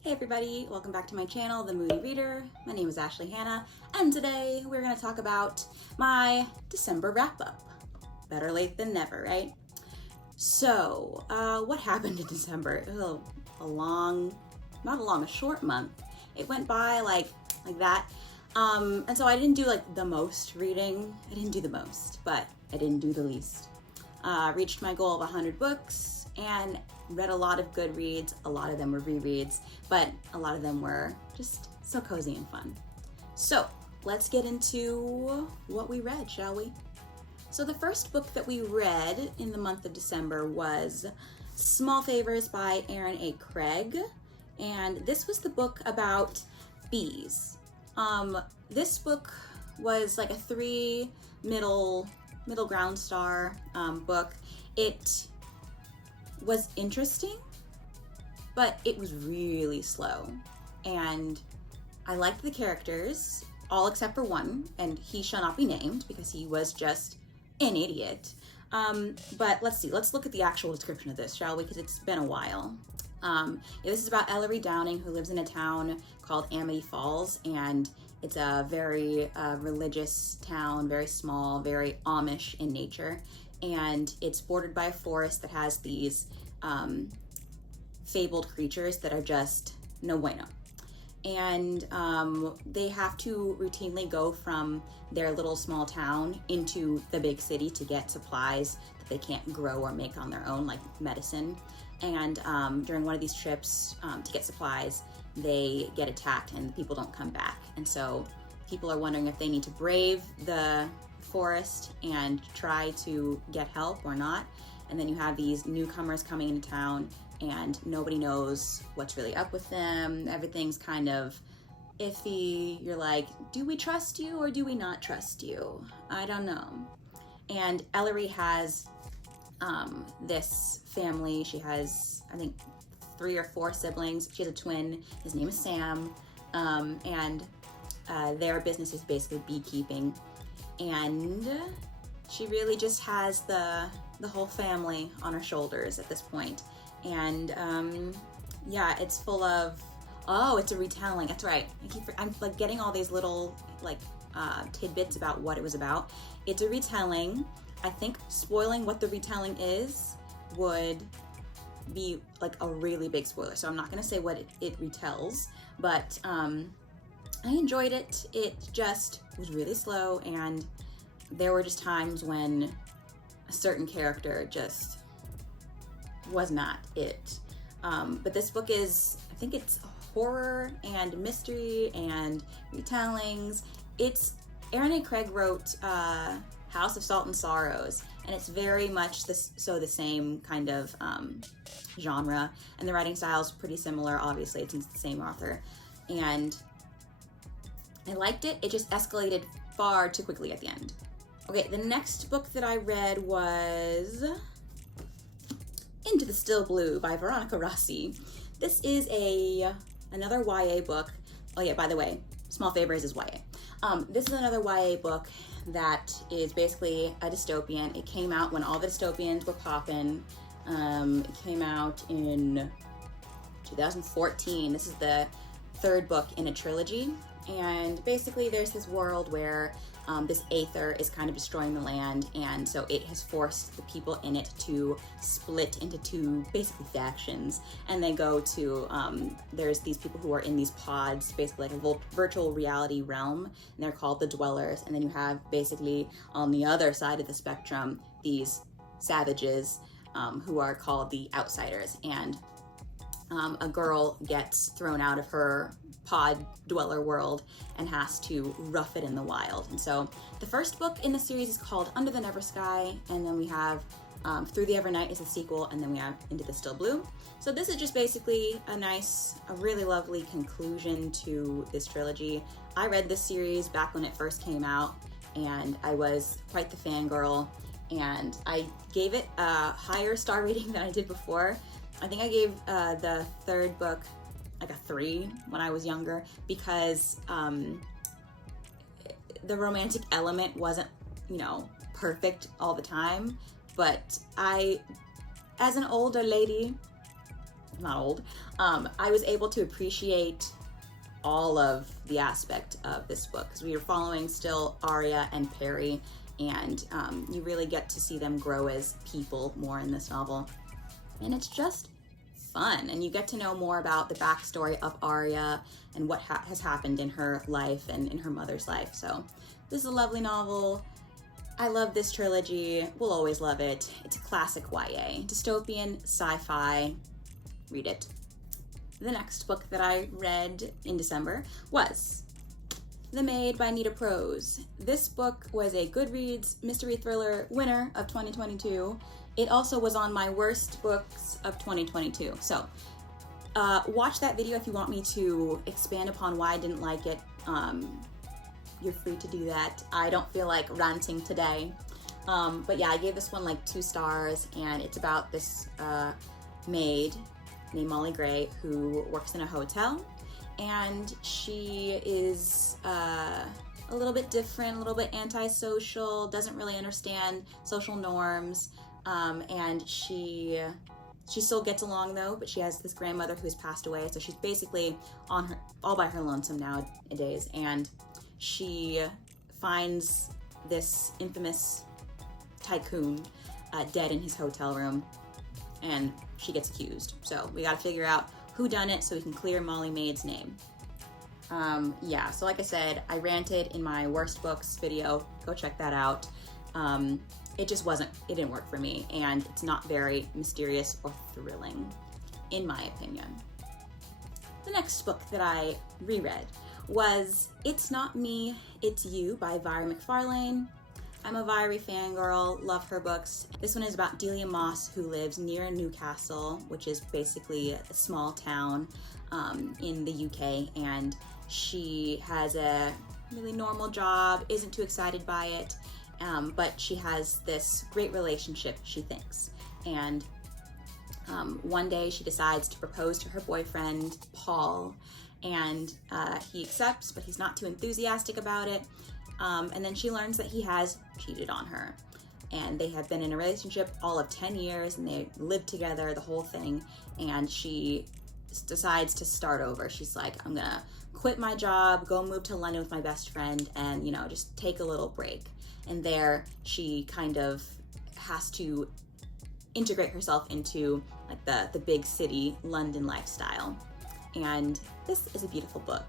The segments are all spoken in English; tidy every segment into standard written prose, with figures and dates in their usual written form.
Hey everybody, welcome back to my channel, The Moody Reader. My name is Ashley Hannah, and today we're going to talk about my December wrap-up. Better late than never, right? So, what happened in December? It was a short month. It went by like that. And so I didn't do like the most reading. I didn't do the most, but I didn't do the least. Reached my goal of 100 books and read a lot of good reads. A lot of them were rereads, but a lot of them were just so cozy and fun. So let's get into what we read, shall we? So the first book that we read in the month of December was Small Favors by Erin A. Craig. And this was the book about bees. This book was like a 3 middle ground star book. It was interesting, but it was really slow. And I liked the characters, all except for one, and he shall not be named because he was just an idiot. But let's see, let's look at the actual description of this, shall we? Because it's been a while. This is about Ellery Downing, who lives in a town called Amity Falls, and it's a very religious town, very small, very Amish in nature, and it's bordered by a forest that has these fabled creatures that are just no bueno. And they have to routinely go from their little small town into the big city to get supplies that they can't grow or make on their own, like medicine. And during one of these trips to get supplies, they get attacked and the people don't come back. And so people are wondering if they need to brave the forest and try to get help or not. And then you have these newcomers coming into town and nobody knows what's really up with them. Everything's kind of iffy. You're like, do we trust you or do we not trust you? I don't know. And Ellery has this family. She has, I think, 3 or 4 siblings. She has a twin. His name is Sam. And their business is basically beekeeping. And she really just has the whole family on her shoulders at this point. And yeah, it's full of, it's a retelling. That's right. I'm like getting all these little like tidbits about what it was about. It's a retelling. I think spoiling what the retelling is would be like a really big spoiler. So I'm not going to say what it retells, but I enjoyed it. It just was really slow, and there were just times when a certain character just was not it. But this book is, I think it's horror and mystery and retellings. Erin A. Craig wrote House of Salt and Sorrows, and it's very much the same kind of genre, and the writing style is pretty similar. Obviously, it's the same author, and I liked it. It just escalated far too quickly at the end. Okay, the next book that I read was Into the Still Blue by Veronica Rossi. This is another YA book. Oh yeah, by the way, Small Favors is YA. This is another YA book that is basically a dystopian. It came out when all the dystopians were popping. It came out in 2014. This is the 3rd book in a trilogy. And basically there's this world where this aether is kind of destroying the land, and so it has forced the people in it to split into 2 basically factions, and they go to there's these people who are in these pods, basically like a virtual reality realm, and they're called the Dwellers. And then you have basically on the other side of the spectrum these savages who are called the Outsiders, and a girl gets thrown out of her pod dweller world and has to rough it in the wild. And so the first book in the series is called Under the Never Sky, and then we have Through the Evernight is a sequel, and then we have Into the Still Blue. So this is just basically a really lovely conclusion to this trilogy. I read this series back when it first came out, and I was quite the fangirl, and I gave it a higher star rating than I did before. I think I gave the 3rd book like a 3 when I was younger, because the romantic element wasn't, perfect all the time. But I, as an older lady, I'm not old, I was able to appreciate all of the aspect of this book, because we are following still Arya and Perry, and you really get to see them grow as people more in this novel. And it's just fun, and you get to know more about the backstory of Arya and what has happened in her life and in her mother's life. So this is a lovely novel. I love this trilogy. We'll always love it. It's a classic YA, dystopian, sci-fi. Read it. The next book that I read in December was The Maid by Nita Prose. This book was a Goodreads mystery thriller winner of 2022. It also was on my worst books of 2022. So watch that video if you want me to expand upon why I didn't like it. You're free to do that. I don't feel like ranting today. But yeah, I gave this one like 2 stars, and it's about this maid named Molly Gray who works in a hotel, and she is a little bit different, a little bit antisocial, doesn't really understand social norms, and she still gets along though, but she has this grandmother who's passed away, so she's basically all by her lonesome nowadays, and she finds this infamous tycoon dead in his hotel room, and she gets accused. So we gotta figure out who done it so we can clear Molly Maid's name. Yeah, so like I said, I ranted in my worst books video. Go check that out. It didn't work for me, and it's not very mysterious or thrilling, in my opinion. The next book that I reread was It's Not Me, It's You by Mhairi McFarlane. I'm a Mhairi fangirl, love her books. This one is about Delia Moss, who lives near Newcastle, which is basically a small town in the UK, and she has a really normal job, isn't too excited by it, but she has this great relationship, she thinks. And one day she decides to propose to her boyfriend, Paul, and he accepts, but he's not too enthusiastic about it. And then she learns that he has cheated on her, and they have been in a relationship all of 10 years, and they live together, the whole thing, and she decides to start over. She's like, I'm gonna quit my job, go move to London with my best friend, and, you know, just take a little break. And there she kind of has to integrate herself into like the big city London lifestyle. And this is a beautiful book.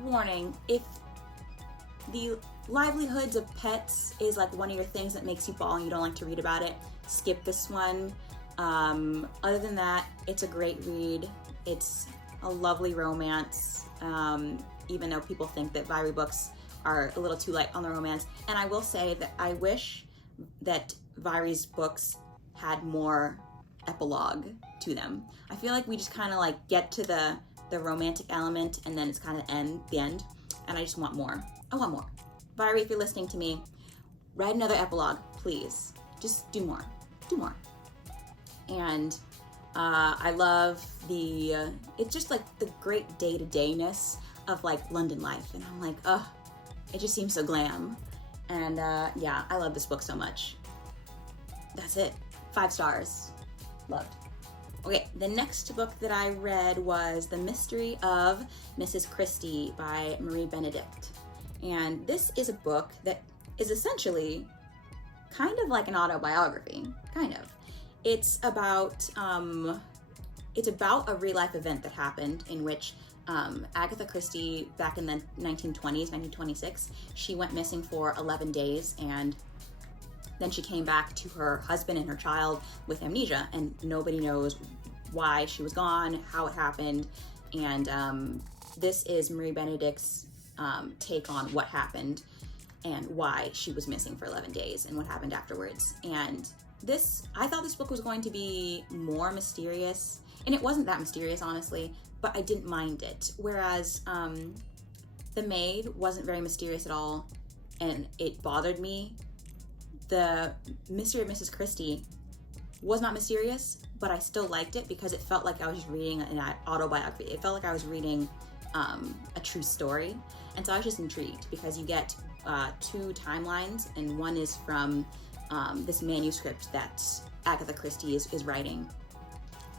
Warning, if the livelihoods of pets is like one of your things that makes you bawl and you don't like to read about it, skip this one. Other than that, it's a great read. It's a lovely romance, even though people think that Mhairi books are a little too light on the romance. And I will say that I wish that Mhairi's books had more epilogue to them. I feel like we just kind of like get to the romantic element, and then it's kind of the end, and I just want more. I want more. Mhairi, if you're listening to me, write another epilogue, please. Just do more. Do more. And I love it's just like the great day-to-dayness of like London life. And I'm like, it just seems so glam. And yeah, I love this book so much. That's it. 5 stars. Loved. Okay, the next book that I read was The Mystery of Mrs. Christie by Benedict. And this is a book that is essentially kind of like an autobiography, kind of. It's about a real life event that happened in which Agatha Christie, back in the 1920s, 1926, she went missing for 11 days, and then she came back to her husband and her child with amnesia, and nobody knows why she was gone, how it happened, and this is Benedict's take on what happened and why she was missing for 11 days and what happened afterwards. And I thought this book was going to be more mysterious, and it wasn't that mysterious, honestly, but I didn't mind it. Whereas The Maid wasn't very mysterious at all, and it bothered me. The Mystery of Mrs. Christie was not mysterious, but I still liked it because it felt like I was just reading an autobiography. It felt like I was reading a true story, and so I was just intrigued because you get 2 timelines, and one is from this manuscript that Agatha Christie is writing,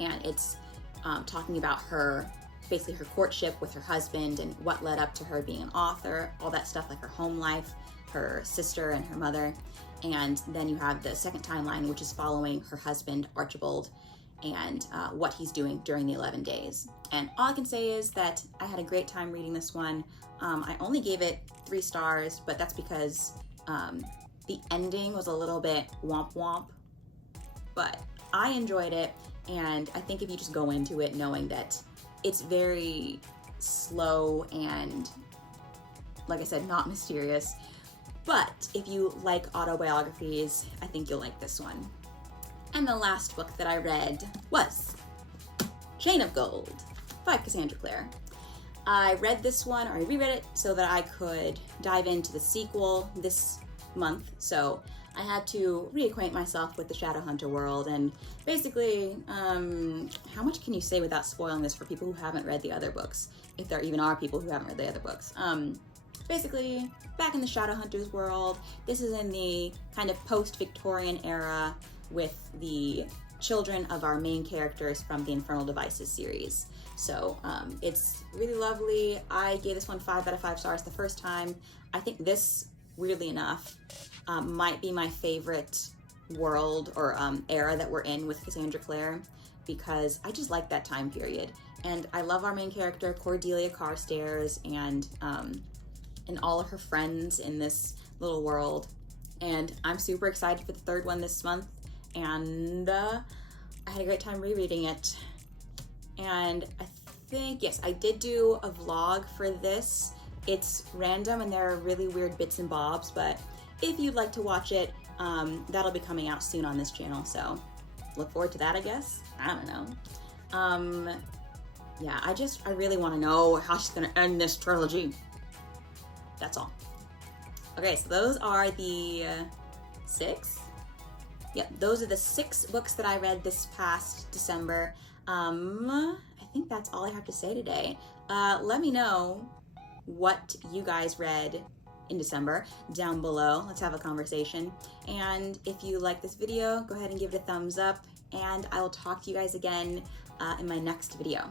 and it's talking about her, basically her courtship with her husband and what led up to her being an author, all that stuff, like her home life, her sister and her mother. And then you have the second timeline, which is following her husband, Archibald, and what he's doing during the 11 days. And all I can say is that I had a great time reading this one. I only gave it 3 stars, but that's because the ending was a little bit womp womp, but I enjoyed it. And I think if you just go into it knowing that it's very slow and, like I said, not mysterious, but if you like autobiographies, I think you'll like this one. And the last book that I read was Chain of Gold by Cassandra Clare. I read this one, or I reread it, so that I could dive into the sequel this month. So I had to reacquaint myself with the Shadowhunter world, and basically, how much can you say without spoiling this for people who haven't read the other books, if there even are people who haven't read the other books? Basically, back in the Shadowhunters world, this is in the kind of post-Victorian era with the children of our main characters from the Infernal Devices series. So it's really lovely. I gave this one 5 out of 5 stars the first time. I think this, weirdly enough, might be my favorite world or era that we're in with Cassandra Clare, because I just like that time period. And I love our main character, Cordelia Carstairs, and all of her friends in this little world. And I'm super excited for the 3rd one this month. And I had a great time rereading it. And I think, yes, I did do a vlog for this. It's random and there are really weird bits and bobs, but if you'd like to watch it, that'll be coming out soon on this channel, so look forward to that, I guess. I don't know. Yeah, I really want to know how she's gonna end this trilogy. That's all. Okay, so those are the 6? Yep, those are the 6 books that I read this past December. I think that's all I have to say today. Let me know what you guys read in December down below. Let's have a conversation. And if you like this video, go ahead and give it a thumbs up, and I will talk to you guys again in my next video.